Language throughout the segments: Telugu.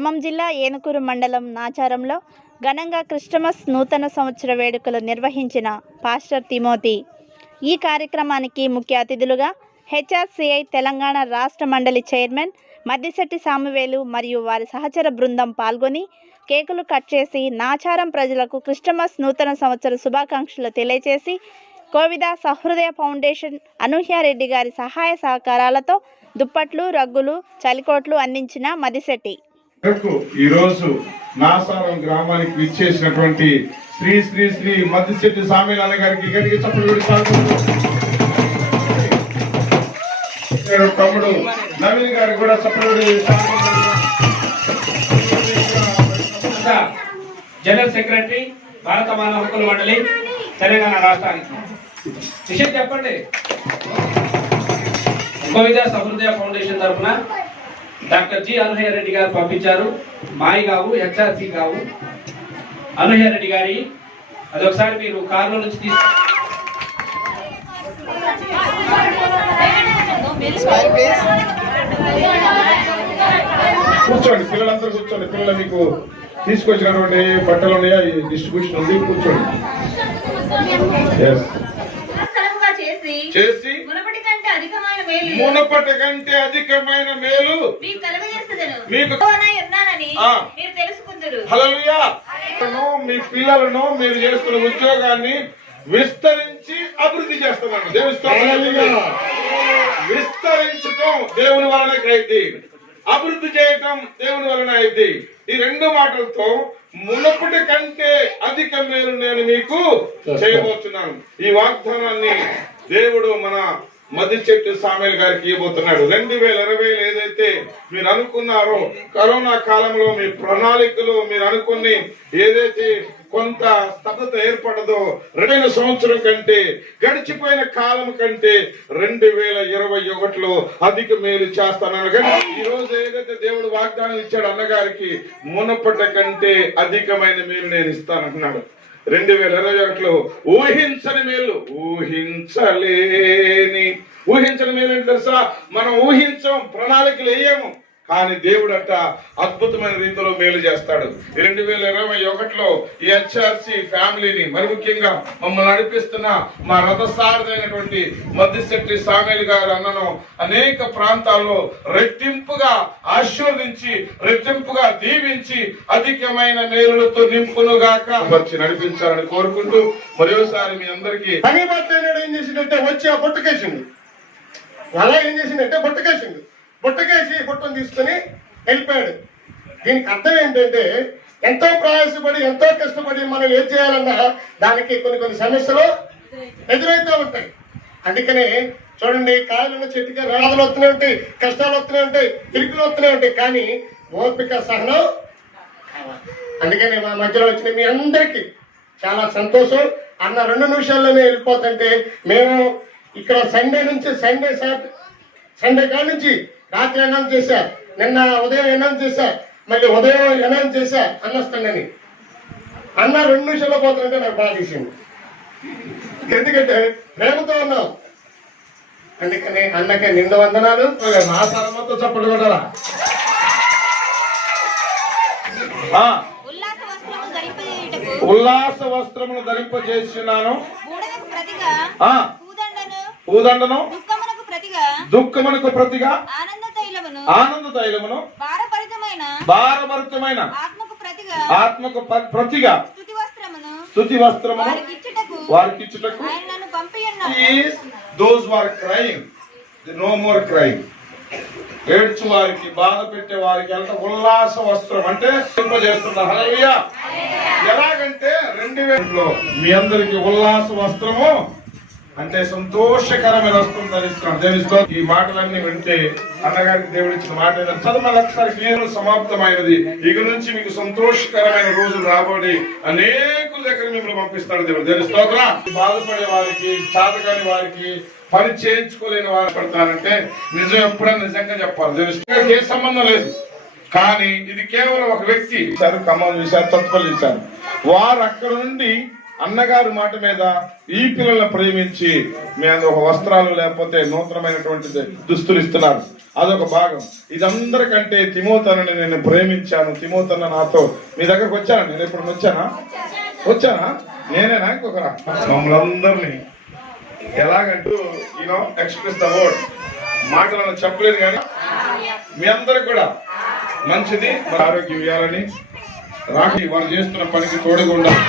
ఖమ్మం జిల్లా ఏనుకూరు మండలం నాచారంలో ఘనంగా క్రిస్టమస్ నూతన సంవత్సర వేడుకలు నిర్వహించిన పాస్టర్ తిమోతి. ఈ కార్యక్రమానికి ముఖ్య అతిథులుగా హెచ్ఆర్సిఐ తెలంగాణ రాష్ట్ర మండలి చైర్మన్ మద్దిశెట్టి సామువేలు మరియు వారి సహచర బృందం పాల్గొని కేకులు కట్ చేసి నాచారం ప్రజలకు క్రిస్టమస్ నూతన సంవత్సర శుభాకాంక్షలు తెలియజేసి కోవిద సహృదయ ఫౌండేషన్ అనూహ్యారెడ్డి గారి సహాయ సహకారాలతో దుప్పట్లు రగ్గులు చలికోట్లు అందించిన మదిశెట్టి ఈరోజు నాసారం గ్రామానికి విచ్చేసినటువంటి శ్రీ శ్రీ శ్రీ మద్దిశెట్టి సామిలాల గారికి గడికి చప్పట్లు తమ్ముడు నవీన్ గారికి కూడా చప్పట్లు జనరల్ సెక్రటరీ భారత మానవ హక్కుల మండలి తెలంగాణ రాష్ట్రానికి. విషయం చెప్పండి. ఉపవిధ సహృదయ ఫౌండేషన్ తరఫున డాక్టర్ జి అనూహ్య రెడ్డి గారు పంపించారు. మాయి గావు హెచ్ఆర్సి గావు. అనూహ్య రెడ్డి గారి అది ఒకసారి మీరు కారులో నుంచి తీసు కూర్చోండి పిల్లలందరూ కూర్చోండి. పిల్లలు మీకు తీసుకొచ్చినటువంటి బట్టలు ఉన్నాయా? ఈ డిస్ట్రిబ్యూషన్ ఉంది. కూర్చోండి. Yes. సరఫరా చేసి చేసి మునపటి కంటే అధికమైన మేలు. మునపటి కంటే అధికమైన మేలు మీకు తెలుసుకుందరు. హల్లెలూయా. మీ పిల్లలను మీరు చేస్తున్న ఉద్యోగాన్ని విస్తరించి అభివృద్ధి చేస్తున్నాను దేవుని స్తోత్రం. విస్తరించటం దేవుని వలన అయింది అభివృద్ధి చేయటం దేవుని వలన అయింది ఈ రెండు మాటలతో మునపటి కంటే అధిక మేలు నేను మీకు చేయబోతున్నాను. ఈ వాగ్దానాన్ని దేవుడు మన మధ్య చెట్టు సామేల్ గారికి ఇవ్వబోతున్నాడు. రెండు వేల ఇరవై ఏదైతే మీరు అనుకున్నారో కరోనా కాలంలో మీ ప్రణాళికలు మీరు అనుకుని ఏదైతే కొంత స్తబ్దత ఏర్పడదో రెండు సంవత్సరం కంటే గడిచిపోయిన కాలం కంటే రెండు వేల ఇరవై ఒకటిలో అధిక మేలు చేస్తానని కానీ ఈ రోజు ఏదైతే దేవుడు వాగ్దానం ఇచ్చాడు అన్నగారికి మునపట కంటే అధికమైన మేలు నేను ఇస్తానంటున్నాడు. రెండు వేల ఇరవై ఒకటిలో ఊహించని మేలు ఊహించలేని. ఊహించని మేలు ఏంటి తెలుసా? మనం ఊహించం ప్రణాళికలు వేయము. కానీ దేవుడు అట్ట అద్భుతమైన రీతిలో మేలు చేస్తాడు. రెండు వేల ఇరవై ఒకటిలో ఈ హెచ్ఆర్సి ఫ్యామిలీని మరి ముఖ్యంగా మమ్మల్ని నడిపిస్తున్న మా రథసారదైనటువంటి మద్దిశెట్టి సామేలు గారు అన్నను అనేక ప్రాంతాల్లో రెట్టింపుగా ఆశీర్వదించి రెట్టింపుగా దీవించి అధికమైన మేలులతో నింపునుగాక వచ్చి నడిపించాలని కోరుకుంటూ మరోసారి మీ అందరికీ ఏం చేసిందంటే వచ్చి ఆ బుట్టకేసిండు అలా ఏం చేసిందంటే బుట్టకేసిండు బుట్టకేసి బుట్టను తీసుకుని వెళ్ళిపోయాడు. దీనికి అర్థం ఏంటంటే ఎంతో ప్రయాసపడి ఎంతో కష్టపడి మనం ఏం చేయాలన్నా దానికి కొన్ని కొన్ని సమస్యలు ఎదురవుతూ ఉంటాయి. అందుకనే చూడండి కాయలున్న చెట్టుకి రాదులు వస్తూనే ఉంటాయి కష్టాలు వస్తూనే ఉంటాయి ఇరుకులు వస్తూనే ఉంటాయి కానీ ఓపిక సహనం అందుకని మా మధ్యలో వచ్చిన మీ అందరికీ చాలా సంతోషం. అన్న రెండు నిమిషాల్లోనే వెళ్ళిపోతుంటే మేము ఇక్కడ సండే నుంచి సండే సార్ సండే కాడ నుంచి రాత్రి అనౌన్స్ చేశా నిన్న ఉదయం అనౌన్స్ చేశా మళ్ళీ ఉదయం అనౌన్స్ చేశా అన్నస్తానని అన్న రెండు నిమిషాల్లో పోతుంటే నాకు బాగా తీసింది. ఎందుకంటే ప్రేమతో ఉన్నాం అందుకని అన్నకే నిండు వందనాలు. నా సరమతో చప్పట్లు కొట్టాలా? ఆ, ఉల్లాస వస్త్రము ధరింపజేయుటకు ఉల్లాస వస్త్రమును ధరింపజేస్తున్నాను పూదండను. దుఃఖమునకు ప్రతిగా ఆనంద తైలమును భారభరితమైన ఆత్మకు ప్రతిగా స్తుతి వస్త్రమును వారికి ఇచ్చుటకు those are crime no more crime ఏడ్చు వారికి బాధ పెట్టే వారికి ఎంత ఉల్లాస వస్త్రం అంటే చేస్తున్నారు ఎలాగంటే రెండు వేలలో మీ అందరికి ఉల్లాస వస్త్రము అంటే సంతోషకరమైన వస్తుందని ధరిస్తున్నాడు. ఈ మాటలన్నీ వింటే అన్నగారికి దేవుడు ఇచ్చిన మాట ఏంటంటే చదువు ఒకసారి క్లియర్ సమాప్తమైనది. ఇక నుంచి మీకు సంతోషకరమైన రోజులు రాబోడి అనేకుల దగ్గర మిమ్మల్ని పంపిస్తాడు దేవుడు. దేవుని స్తోత్ర. బాధపడే వారికి చాతకాని వారికి పని చేయించుకోలేని వారు పడతారంటే నిజం ఎప్పుడైనా నిజంగా చెప్పాలి. దేవుని ఏ సంబంధం లేదు. కానీ ఇది కేవలం ఒక వ్యక్తి. ఇచ్చారు ఖమ్మం చూశారు తత్పల్లి వారు అక్కడ నుండి అన్నగారు మాట మీద ఈ పిల్లల్ని ప్రేమించి మీ అందరూ ఒక వస్త్రాలు లేకపోతే నూతనమైనటువంటి దుస్తులు ఇస్తున్నారు. అదొక భాగం. ఇదందరికంటే తిమోతనని నేను ప్రేమించాను. తిమోతన నాతో మీ దగ్గరకు వచ్చాను? నేను ఇప్పుడు వచ్చానా? వచ్చానా? నేనేనా ఇంకొకరా? మమ్మల్ని అందరినీ ఎలాగంటూ you know express the word మాటలను చెప్పలేదు కానీ మీ అందరికి కూడా మంచిది. మరి ఆరోగ్యం ఇవ్వాలని రాఖీ వారు చేస్తున్న పనికి తోడుగా ఉండాలి.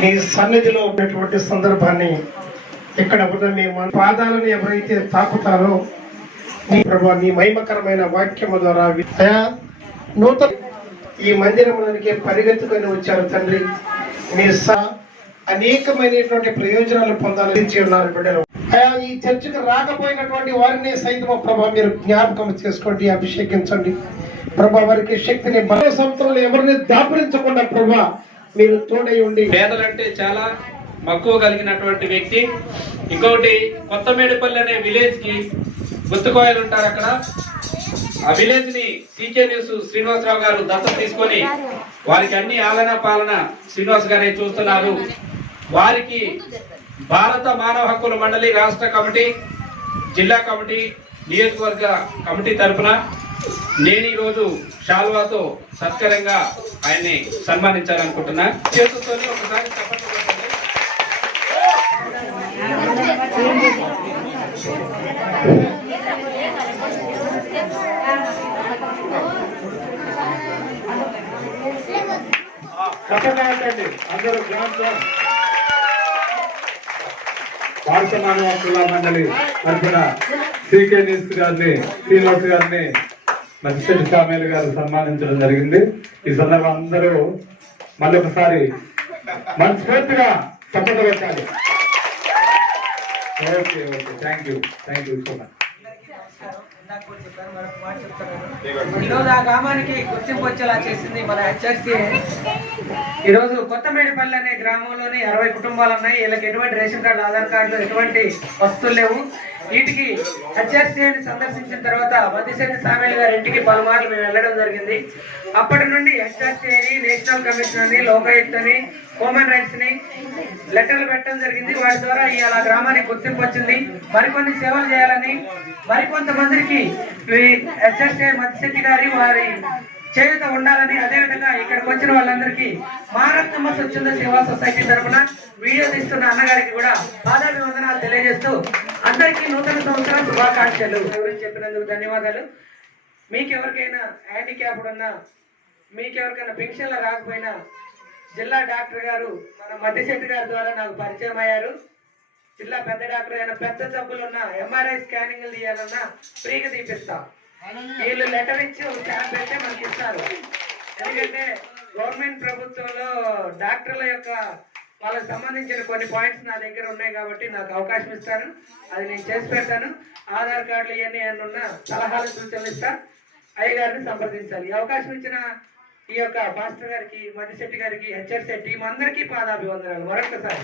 నీ సన్నిధిలో ఉన్నటువంటి సందర్భాన్ని ఇక్కడ ఉన్న మీ మన పాదాలను ఎవరైతే తాకుతారో నీ ప్రభు నీ మహిమకరమైన వాక్యము ద్వారా అయా నూతన ఈ మందిరంలోనికి పరిగెత్తుకొని వచ్చారు తండ్రి. మీ స అనేకమైనటువంటి ప్రయోజనాలు పొందాలని ఇచ్చి ఉన్నారు బిడ్డలు. అయా ఈ చర్చకు రాకపోయినటువంటి వారిని సైతం ప్రభా మీరు జ్ఞాపకం చేసుకోండి అభిషేకించండి. ప్రభా వారికి శక్తిని బల ఎవరిని దాపరించకుండా ప్రభా మీరు తోడై ఉండి. పేదలంటే చాలా మక్కువ కలిగినటువంటి వ్యక్తి. ఇంకొకటి కొత్తమేడుపల్లి అనే విలేజ్కి గుర్తుకోయలు ఉంటారు అక్కడ. ఆ విలేజ్ని సీకే న్యూస్ శ్రీనివాసరావు గారు దత్తత తీసుకొని వారికి అన్ని ఆలన పాలన శ్రీనివాస్ గారే చూస్తున్నారు. వారికి భారత మానవ హక్కుల మండలి రాష్ట్ర కమిటీ జిల్లా కమిటీ నియోజకవర్గ కమిటీ తరపున నేను ఈరోజు షాల్వాతో సత్కరంగా ఆయన్ని సన్మానించాలనుకుంటున్నా. చేతులతో ఒకసారి చప్పట్లు అందరూ గ్రామంలో భారత మానవ మండలి తరఫున సికే నిస్ గారిని శ్రీనివాస్ గారిని మత్స్యటి సామేలు గారు సన్మానించడం జరిగింది. ఈ సందర్భం అందరూ మళ్ళీ ఒకసారి మనస్ఫూర్తిగా సపోర్ట్ పెట్టాలి okay okay thank you thank you so much ఈరోజు ఆ గ్రామానికి గుర్తింపు వచ్చేలా చేసింది మన హెచ్ఆర్సీ. ఈరోజు కొత్తమేడిపల్లి అనే గ్రామంలోని అరవై కుటుంబాలు ఉన్నాయి. వీళ్ళకి ఎటువంటి రేషన్ కార్డు ఆధార్ కార్డులు ఎటువంటి వస్తువులు లేవు. వీటికి హెచ్ఆర్సీని సందర్శించిన తర్వాత మద్దిశెట్టి సామేల్ గారి ఇంటికి పలుమార్లు మేము వెళ్ళడం జరిగింది. అప్పటి నుండి హెచ్ఆర్సీని నేషనల్ కమిషన్ అని లోకాయుక్త అని హ్యూమన్ రైట్స్ని లెటర్లు పెట్టడం జరిగింది. వాటి ద్వారా ఇవాళ గ్రామానికి గుర్తింపు వచ్చింది. మరికొన్ని సేవలు చేయాలని మరికొంతమందికి హెచ్ఎస్ఏ మత్స్యశెట్టి గారి వారి చేయుత ఉండాలని అదేవిధంగా ఇక్కడికి వచ్చిన వాళ్ళందరికీ మారత్మ స్వచ్ఛంద సేవా సొసైటీ తరఫున వీడియో తీస్తున్న అన్నగారికి కూడా పాదాభివందనాలు తెలియజేస్తూ అందరికీ నూతన సంవత్సరం శుభాకాంక్షలు. గురించి చెప్పినందుకు ధన్యవాదాలు. మీకు ఎవరికైనా హ్యాండిక్యాప్డ్ ఉన్నా మీకు ఎవరికైనా పెన్షన్లు రాకపోయినా జిల్లా డాక్టర్ గారు మన మధ్యశెట్టి గారి ద్వారా నాకు పరిచయం అయ్యారు. జిల్లా పెద్ద డాక్టర్ అయిన పెద్ద జబ్బులు ఉన్న ఎంఆర్ఐ స్కానింగ్ తీయాలన్నా ఫ్రీగా తీపిస్తాం. వీళ్ళు లెటర్ ఇచ్చి స్కాన్ పెడితే మనకి ఇస్తారు ఎందుకంటే గవర్నమెంట్ ప్రభుత్వంలో డాక్టర్ల యొక్క వాళ్ళకి సంబంధించిన కొన్ని పాయింట్స్ నా దగ్గర ఉన్నాయి కాబట్టి నాకు అవకాశం ఇస్తాను. అది నేను చేసి పెడతాను. ఆధార్ కార్డులు ఇవన్నీ ఉన్న సలహాలు సూచనలు ఇస్తాను అయ్యగారిని సంప్రదించాలి. అవకాశం ఇచ్చిన ఈ యొక్క పాస్టర్ గారికి మధుశెట్టి గారికి హెచ్ఎస్ఏ టీం అందరికీ పాదాభివందనాలు. మరొకసారి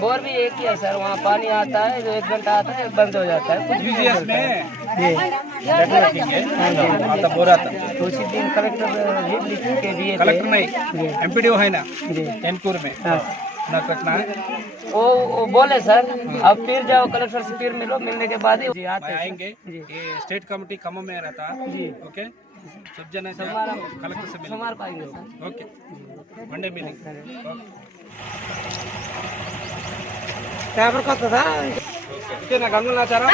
बोर भी एक ही है सर वहाँ पानी आता है जो एक घंटा आता है बंद हो जाता है। कुछ में आता बोर आता तो उसी दिन कलेक्टर लिख के दिए कलेक्टर नहीं एमपीडीओ है ना? टेनपुर में। ना रखना है। वो, वो बोले सर अब फिर जाओ कलेक्टर से फिर मिलो मिलने के बाद ही जी हैं। आएँगे ये स्टेट कमेटी खम्मम में रहता जी। ओके? सब जने से कलेक्टर से मिलेंगे सोमवार को आएंगे सर ओके मंडे मिलेंगे పేపర్ కొత్తదా ఓకే నా గంగులు నాచారా